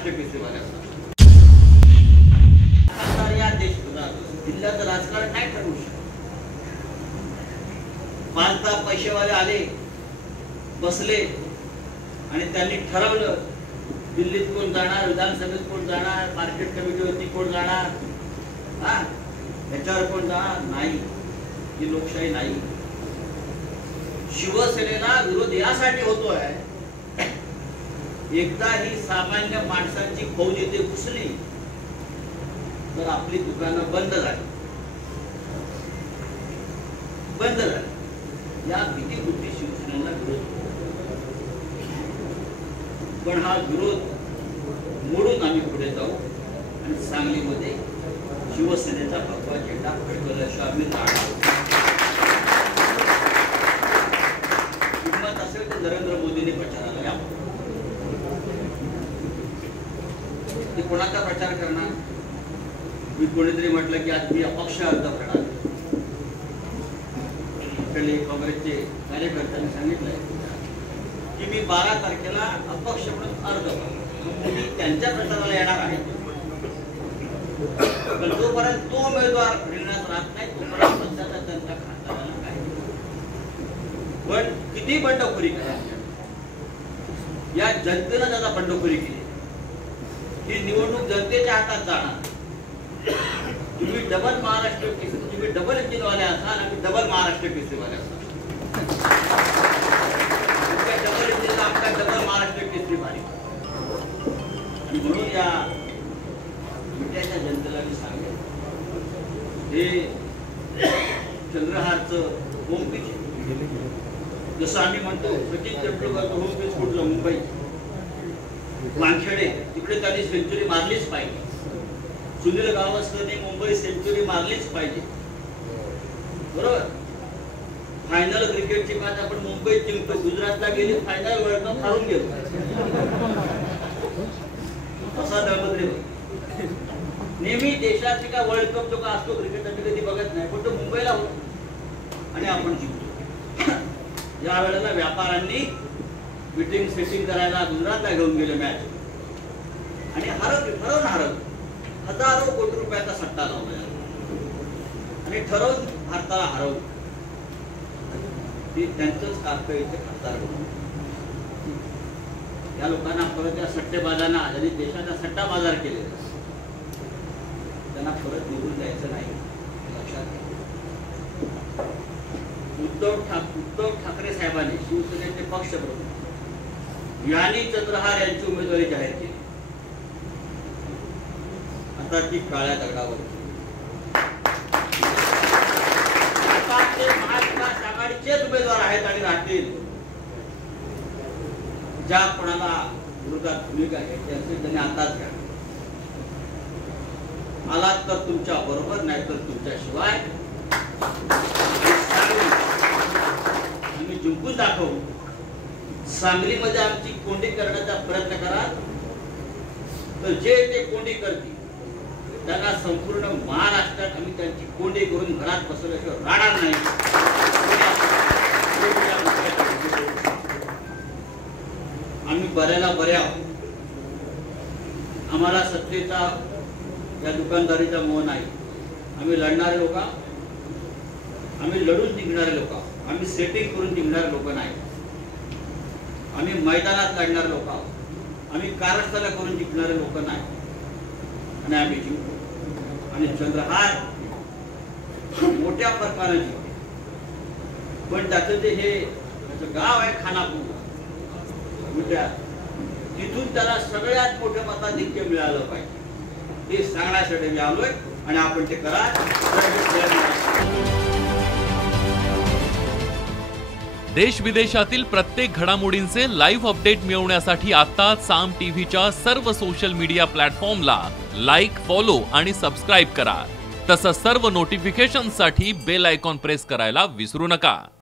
महाराष्ट्र केसरीवाले असतात. या देशात जिल्ह्याचं राजकारण नाही ठरवू शकत. पाच पैसेवाले आले, बसले आणि त्यांनी ठरवलं दिल्लीत कोण जाणार, विधानसभेत कोण जाणार, मार्केट कमिटीवरती कोण जाणार, याच्यावर कोण जाणार नाही. ही लोकशाही नाही. शिवसेनेला विरोध यासाठी होतोय, एकदा ही सामान्य माणसांची फौज येथे घुसली तर आपली दुकानं बंद झाली. या किती गोष्टी शिवसेनेला विरोध. पण हा विरोध मोडून आम्ही पुढे जाऊ आणि सांगलीमध्ये शिवसेनेचा भगवा झेंडा फडकवल्याशिवाय आम्ही राहणार. किंमत असेल तर नरेंद्र मोदींनी प्रचाराला यावं. ते कोणाचा प्रचार करणार? मी कोणीतरी म्हटलं की आज मी अपक्ष अर्ज भरणार. काँग्रेसचे कार्यकर्त्यांनी सांगितलंय की मी 12 तारखेला अपक्ष म्हणून अर्ज भरतो. मोदी त्यांच्या प्रचाराला येणार आहे. पण जोपर्यंत तो उमेदवार रिंगणात राहत नाही तोपर्यंत पक्षाचा त्यांचा खासदाराला काय. पण किती बंडखोरी करा, या जनतेनं ज्यादा बंडखोरी केली, ही निवडणूक जनतेच्या हातात जाणार. तुम्ही डबल महाराष्ट्र केसरी, तुम्ही डबल इंजिनवाले असाल आणि डबल महाराष्ट्र केसरीवाले असाल. डबल इंजिनला आपला डबल महाराष्ट्र केसरीवाले. आणि म्हणून या मिठ्याच्या जनतेला मी सांगेन, हे चंद्रहारचं होम पिच जसं आम्ही म्हणतो, सचिन तेंडुलकरचं होम पिच कुठलं? मुंबई वानखेडे, तिकडे त्यांनी सेंचुरी मारलीच पाहिजे. सुनील गावस्करने मुंबई सेंचुरी मारलीच पाहिजे, बरोबर. फायनल क्रिकेटची मॅच आपण मुंबईत जिंकतो, गुजरातला गेली फायनल वर्ल्ड कप हारून गेलो. असा दळपत्री नेहमी देशाची का वर्ल्ड कप जो का असतो क्रिकेटचा कधी बघत नाही, पण तो मुंबईला होतो आणि आपण जिंकतो. या वेळेला व्यापाऱ्यांनी मीटिंग सेटिंग करायला गुजरातला घेऊन गेले मॅच आणि हरवून हजारो कोटी रुपयाचा सट्टा लावला आणि ठरवून भारताला हरवलं. ते त्यांचंच कारकिर्दीचे खासदार बनवलं. या लोकांना परत या सट्टेबाजांना, ज्यांनी देशाचा सट्टा बाजार केले, त्यांना परत निवडून द्यायचं नाही, लक्षात घ्या. उद्धव ठाकरे साहेबांनी शिवसेनेचे पक्षप्रमुख यांनी चंद्रहार यांची उमेदवारी जाहीर केली. आता ती काळ्या दगडावर. आता ते महाविकास आघाडीचेच उमेदवार आहेत आणि राहतील. ज्या कोणाला विरोधात भूमिका घ्यायची असेल त्यांनी आताच घ्या. आलात तर तुमच्या बरोबर, नाही तर तुमच्या शिवाय. आम्ही जिंकून दाखवू. सांगलीमध्ये आमची कोंडी करण्याचा प्रयत्न करा तर जे ते कोंडी करतील त्यांना संपूर्ण महाराष्ट्रात आम्ही त्यांची कोंडी करून घरात बसवल्याशिवाय राहणार नाही. आम्ही बऱ्याला बऱ्या, आम्हाला सत्तेचा या दुकानदारीचा मोह नाही. आम्ही लढणारे लोक, आम्ही लढून जिंकणारे लोक, आम्ही सेटिंग करून जिंकणारे लोक नाही. आम्ही मैदानात लढणारे लोक, आम्ही कारस्थाना करून जिंकणारे लोक नाही. आणि आम्ही जिंकू. आणि चंद्रहार मोठ्या फरकाने जिंकले. पण त्याचं ते हे गाव आहे खानापूर, तिथून त्याला सगळ्यात मोठं मताधिक्य मिळालं पाहिजे, हे सांगण्यासाठी मी आलोय. आणि आपण ते करा. देश विदेशातील प्रत्येक घडामोडींचे लाईव्ह अपडेट मिळवण्यासाठी आता साम टीव्हीच्या सर्व सोशल मीडिया प्लॅटफॉर्मला लाईक, फॉलो आणि सबस्क्राईब करा. तसंच सर्व नोटिफिकेशनसाठी बेल आयकॉन प्रेस करायला विसरू नका.